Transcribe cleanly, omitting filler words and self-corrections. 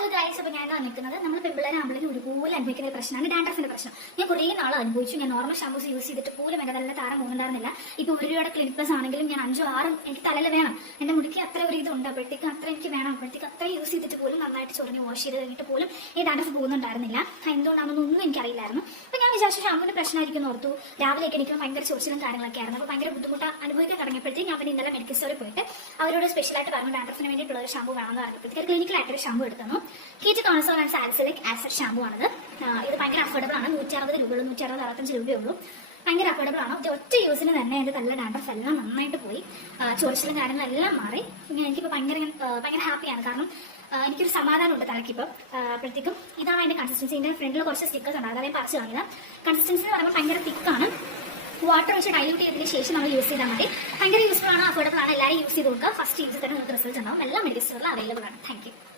So guys, അപ്പോൾ ഞാൻ നിൽക്കുന്നത് നമ്മൾ പെമ്പിള്ളേരെ ആമ്പിളേരും ഒരുപോലെ അനുഭവിക്കുന്ന ഒരു പ്രശ്നമാണ് ഡാൻഡ്രഫിന്റെ പ്രശ്നം. ഞാൻ കുറേ നാൾ അനുഭവിച്ചു. ഞാൻ നോർമൽ ഷാമ്പൂസ് യൂസ് ചെയ്തിട്ട് പോലും എന്റെ തലയിൽ താരം പോകുന്നുണ്ടായിരുന്നില്ല. ഇപ്പോൾ 1 രൂപയുടെ ക്ലിനിക് പ്ലസ് ആണെങ്കിലും ഞാൻ 5 6 എനിക്ക് തലയിൽ വേണം. എന്റെ മുടിക്ക് അത്ര ഒരു ഇതുണ്ട്, അപ്പോഴത്തേക്ക് അത്ര എനിക്ക് വേണം. അപ്പോഴത്തേക്ക് അത്ര യൂസ് ചെയ്തിട്ട് പോലും നന്നായിട്ട് ചൊറിഞ്ഞ് വാഷ് ചെയ്ത് കഴിഞ്ഞിട്ട് പോലും ഈ ഡാൻഡ്രഫ് പോകുന്നുണ്ടായിരുന്നില്ല. എന്തുകൊണ്ടാണെന്നൊന്നും എനിക്കറിയില്ലായിരുന്നു. അപ്പോൾ ഞാൻ വിചാരിച്ചു ഷാമ്പൂവിന്റെ പ്രശ്നമായിരിക്കും ഓർത്തു. രാവിലെയൊക്കെ എനിക്ക് ഭയങ്കര ചൊറിച്ചിലും കാര്യങ്ങളൊക്കെ ആയിരുന്നു. അപ്പോൾ ഭയങ്കര ബുദ്ധിമുട്ട് അനുഭവിക്കാൻ തുടങ്ങിയപ്പോഴത്തേക്ക് ഞാൻ പിന്നെ ഇന്നലെ മെഡിക്കൽ സ്റ്റോറിൽ പോയിട്ട് അവരോട് സ്പെഷ്യലായിട്ട് പറഞ്ഞു ഡാൻഡ്രഫിന് വേണ്ടിയിട്ടുള്ള ഒരു ഷാമ്പൂ വേണമെന്ന് പറഞ്ഞപ്പോഴത്തേക്ക് ക്ലിനിക്കലായിട്ടൊരു ഷാമ്പൂ എടുത്തു. Keir console and salicylic acid shampoo ആണത്. ഇത് ഭയങ്കര അഫോർഡബിൾ ആണ്. 160 രൂപയുള്ളൂ, 165 രൂപയുള്ളൂ. ഭയങ്കര അഫോർഡബിൾ ആണ്. ഒറ്റ യൂസിന് തന്നെ എന്റെ നല്ല ഡാൻഡ്രഫ് എല്ലാം നന്നായിട്ട് പോയി. ചൊറിച്ചിലും കാര്യങ്ങളെല്ലാം മാറി. എനിക്കിപ്പോൾ ഭയങ്കര ഹാപ്പിയാണ്. കാരണം എനിക്കൊരു സമാധാനമുണ്ട് തലയ്ക്കിപ്പോൾ. അപ്പോഴത്തേക്കും ഇതാണ് അതിന്റെ കൺസിസ്റ്റൻസി. ഇതിന്റെ ഫ്രണ്ടിൽ കുറച്ച് സ്റ്റിക്കേഴ്സ് ഉണ്ട്, അതായത് പറിച്ചു കളഞ്ഞത്. കൺസിസ്റ്റൻസി എന്ന് പറയുമ്പോൾ ഭയങ്കര തിക്കാണ്. വാട്ടർ വെച്ച് ഡൈല്യൂട്ട് ചെയ്തതിന് ശേഷം നമ്മൾ യൂസ് ചെയ്താൽ മതി. ഭയങ്കര യൂസ്ഫുൾ ആണ്, അഫോർഡബിൾ ആണ്. എല്ലാവരും യൂസ് ചെയ്ത് നോക്കുക. ഫസ്റ്റ് യൂസ് തന്നെ നിങ്ങൾക്ക് റിസൾട്ട് ഉണ്ടാവും. എല്ലാ മെഡിക്കൽ സ്റ്റോറിലും അവൈലബിൾ ആണ്. Thank you.